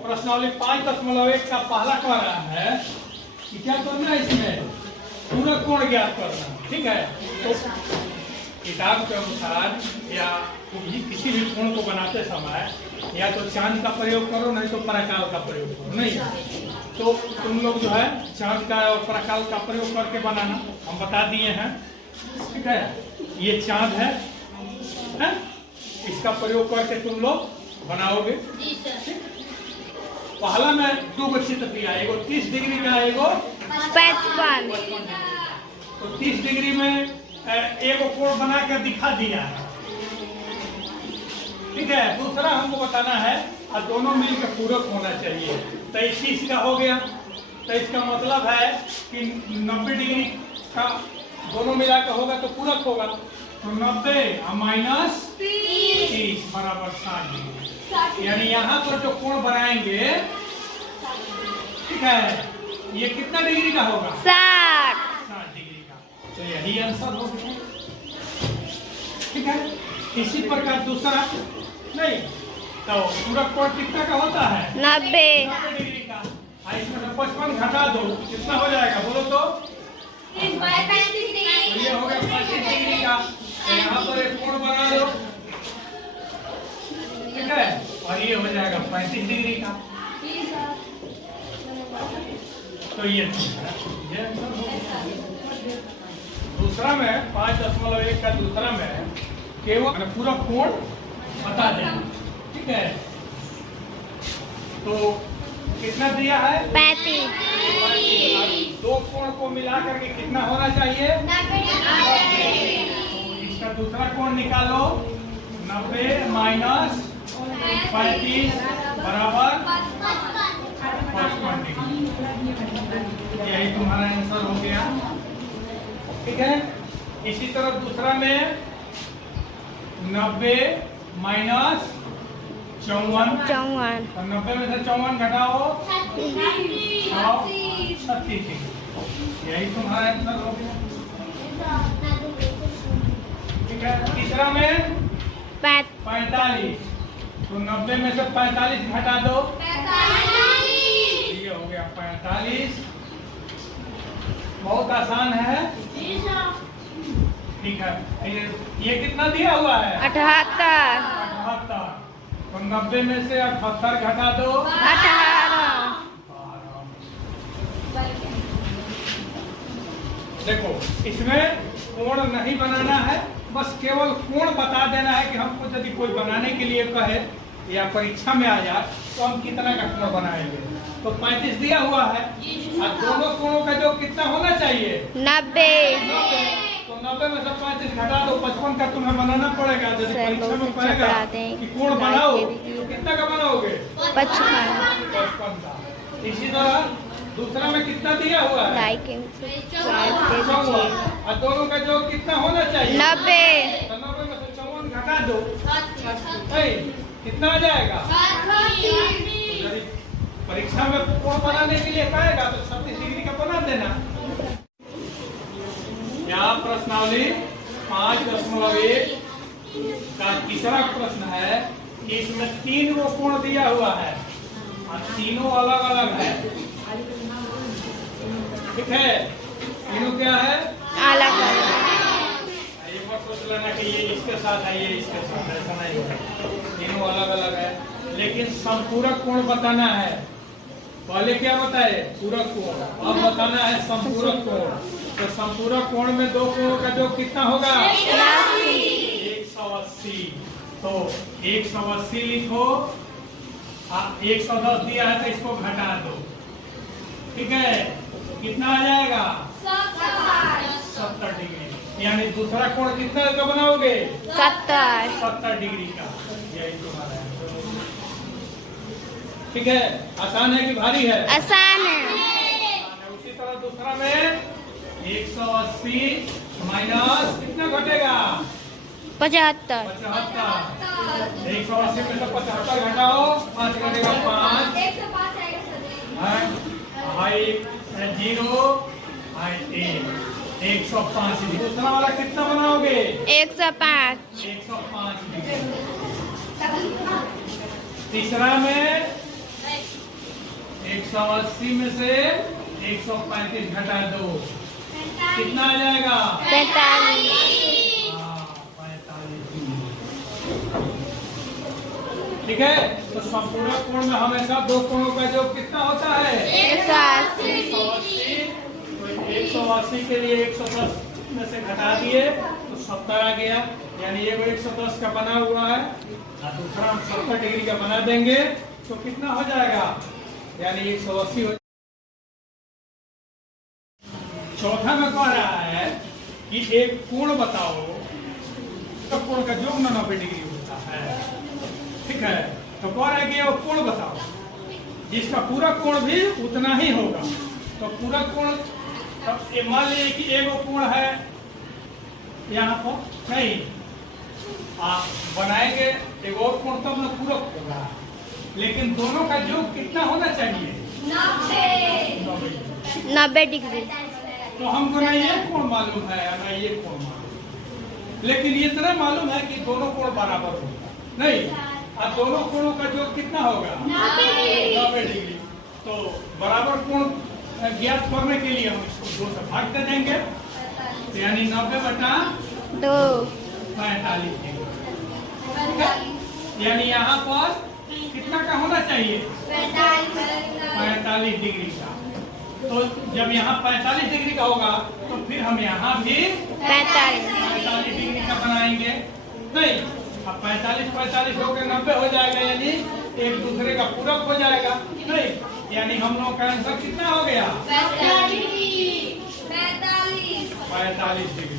प्रश्नावली 5.1 का पहला कह रहा है कि क्या करना है, इसमें पूरा कोण ज्ञात करना। ठीक है, तो किताब के अनुसार या किसी भी कोण को बनाते समय या तो चांद का प्रयोग करो, नहीं तो परकाल का प्रयोग करो। नहीं तो तुम लोग जो है चांद का और परकाल का प्रयोग करके बनाना, हम बता दिए हैं। ठीक है, ये चांद है, इसका प्रयोग करके तुम लोग बनाओगे। पहला में 2 चित्र दिया, एगो 30 डिग्री का, एगो 55। तो 30 डिग्री में एगो कोण बना कर दिखा दिया है। ठीक है, दूसरा हमको बताना है और दोनों मिलकर पूरक होना चाहिए। 23 का हो गया, तो इसका मतलब है कि 90 डिग्री का दोनों मिलाकर होगा तो पूरक होगा। तो 90 माइनस 30 बराबर 60 डिग्री। यानी यहाँ पर जो कोण बनाएंगे, ठीक है, ये कितना डिग्री का होगा? 60 डिग्री का। तो यही आंसर हो गया। ठीक है, इसी प्रकार दूसरा नहीं तो पूरा कोण कितना का होता है? 90 डिग्री का। इसमें से 55 घटा दो, कितना हो जाएगा बोलो तो? ये हो गया 35 डिग्री का। तो यहाँ पर एक कोण बना दो, ठीक है, और ये हो जाएगा 35 डिग्री का। तो ये आंसर हो गया। दूसरा में 5.1 का दूसरा में केवल पूरा कोण बता दें। ठीक है, तो कितना दिया है? 35। 2 कोण को मिला करके कितना होना चाहिए? 90। इसका दूसरा कोण निकालो, 90 माइनस 35 बराबर 55 डिग्री। यही तुम्हारा आंसर हो गया। ठीक है, इसी तरह दूसरा में 90 माइनस 54। तो 90 में से 54 घटाओ 36। यही तुम्हारा आंसर हो गया। ठीक है, तीसरा में 45। तो 90 में से 45 घटा दो, ये हो गया 45। बहुत आसान है। ठीक है, ये कितना दिया हुआ है? 78। तो 90 में से 78 घटा दो, 18। देखो इसमें कोण नहीं बनाना है, बस केवल कोण बता देना है कि हमको यदि कोई बनाने के लिए कहे या परीक्षा में आ जाए तो हम कितना का कोण बनाएंगे। तो 35 दिया हुआ है और दोनों कोणों का जो कितना होना चाहिए? 90। तो 90 में से 35 घटा दो, 55 का तुम्हें बनाना पड़ेगा। यदि परीक्षा में कहेगा कि कोण बनाओ तो कितना का बनाओगे? 55 का। इसी तरह दूसरा में कितना दिया हुआ है? और दोनों का जो कितना होना चाहिए? 90। तो 90 में से 54 घटा दो, कितना आ जाएगा? यदि परीक्षा में कोण बनाने के लिए कहेगा तो 36 डिग्री का बना देना। यहाँ प्रश्नावली 5.1 का तीसरा प्रश्न है कि इसमें 3 गो कोण दिया हुआ है और तीनों अलग अलग है। ठीक है, तीनों क्या है? अलग। ये मत सोच लेना कि ये इसके साथ है, ये इसके साथ है, ऐसा नहीं है। तीनों अलग अलग है, लेकिन संपूरक कोण बताना है। पहले क्या बताए? पूरक कोण। अब बताना है संपूरक कोण। तो संपूरक कोण में 2 कोणों का जो कितना होगा? 180। तो 180 लिखो, 110 दिया है तो इसको घटा दो। ठीक है, कितना आ जाएगा? 70 डिग्री। यानी दूसरा कोण कितना का बनाओगे? 70 डिग्री का। यही तुम्हारा है। ठीक है, आसान है कि भारी है? आसान है। उसी तरह दूसरा में 180 माइनस कितना घटेगा? 75। 180 में से 75 घटाओ, 5 घटेगा 5, 0, 105। दूसरा वाला कितना बनाओगे? 105। 105 डिग्री। तीसरा में 180 में से 135 घटा दो, कितना आ जाएगा? 45। हाँ, 45। ठीक है, तो संपूरक कोण में हमेशा दो कोणों का योग कितना होता है? 180। 180। तो 180 के लिए 110 में से घटा दिए तो 70 आ गया, यानी ये 110 का बना हुआ है और दूसरा हम 70 डिग्री का बना देंगे तो कितना हो जाएगा? यानी 180 हो। चौथा में कह रहा है कि एक कोण बताओ, तो कोण का योग 90 डिग्री होता है। ठीक है, तो कह रहा है कि वो कोण बताओ जिसका पूरा कोण भी उतना ही होगा। तो पूरा कोण, अब ये मान लीजिए कि एगो कोण है यहाँ पर, नहीं आप बनाएंगे एगो और कोण तब ना पूरक होगा, लेकिन दोनों का योग कितना होना चाहिए? 90 डिग्री। तो हमको ना ये कोण मालूम है ना ये कोण मालूम, लेकिन ये इतना मालूम है कि दोनों कोण बराबर होगा, नहीं अब दोनों कोणों का योग कितना होगा? 90 डिग्री। तो बराबर कोण ज्ञात करने के लिए हम इसको 2 से भाग दे देंगे, तो यानी 90/2 45 डिग्री। यानी यहाँ पर कितना का होना चाहिए? 45 डिग्री का। तो जब यहाँ 45 डिग्री का होगा तो फिर हम यहाँ भी 45 डिग्री का बनाएंगे, नहीं अब 45 होकर 90 हो जाएगा, यानी एक दूसरे का पूरक हो जाएगा, नहीं यानी हम लोग का आंसर कितना हो गया? 45 डिग्री।